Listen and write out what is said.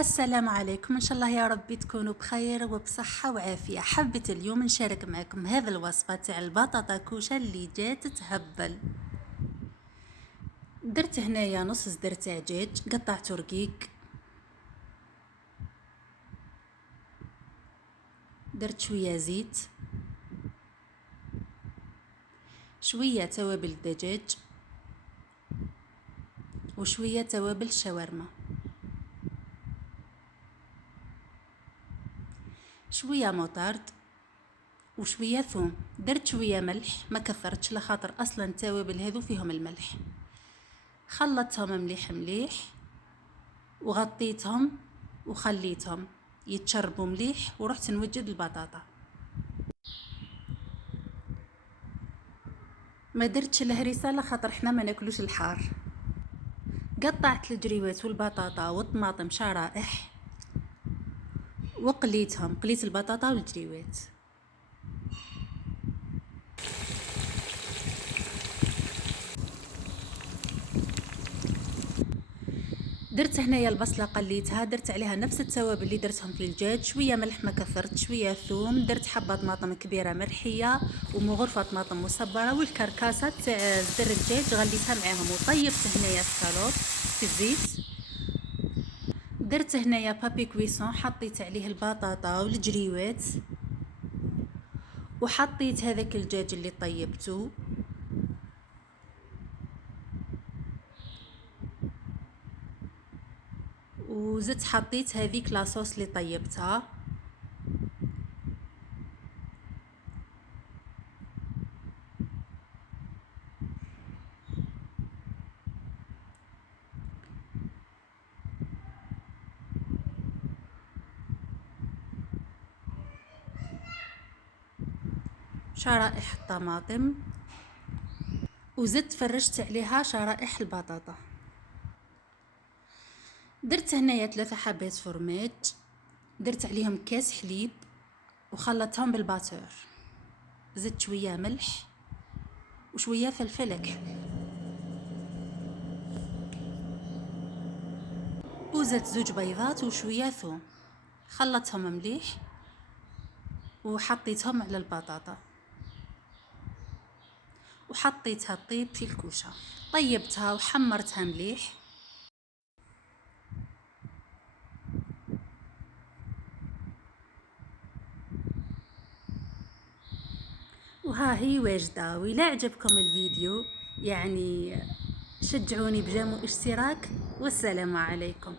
السلام عليكم، ان شاء الله يا ربي تكونوا بخير وبصحة وعافية. حبيت اليوم نشارك معكم هذا الوصفة تاع البطاطا كوشة اللي جات تهبل. درت هنايا نص صدر تاع دجاج، قطعته رقيق، درت شوية زيت، شوية توابل الدجاج، وشوية توابل الشاورما، شوية موطارد، وشوية ثوم. درت شوية ملح، ما كثرتش لخاطر اصلا التوابل هذو فيهم الملح. خلطتهم مليح مليح وغطيتهم وخليتهم يتشربوا مليح، ورحت نوجد البطاطا. ما درتش الهريسه لخاطر حنا ما ناكلوش الحار. قطعت الجريوات والبطاطا والطماطم شرائح وقليتهم، قليت البطاطا والجريوات. درت هنايا البصله قليتها، درت عليها نفس التوابل اللي درتهم في الدجاج، شويه ملح ما كثرت، شويه ثوم، درت حبه طماطم كبيره مرحيه ومغرفه طماطم مصبره، والكركاسه تاع زر الدجاج غليتها معاهم، وطيبت هنايا السالوط في الزيت. درت هنايا بابي كويسون، حطيت عليه البطاطا والجريوات، وحطيت هذاك الدجاج اللي طيبته، وزدت حطيت هذيك لاصوص اللي طيبتها. شرائح الطماطم، وزدت فرشت عليها شرائح البطاطا. درت هنايا 3 حبات فرماج، درت عليهم كاس حليب وخلطتهم بالباتور. زدت شويه ملح وشويه فلفل اكحل، وزدت 2 بيضات وشويه ثوم، خلطتهم مليح وحطيتهم على البطاطا وحطيتها طيب في الكوشه. طيبتها وحمرتها مليح. وها هي واجدة. وإلا عجبكم الفيديو يعني شجعوني بجيم واشتراك، والسلام عليكم.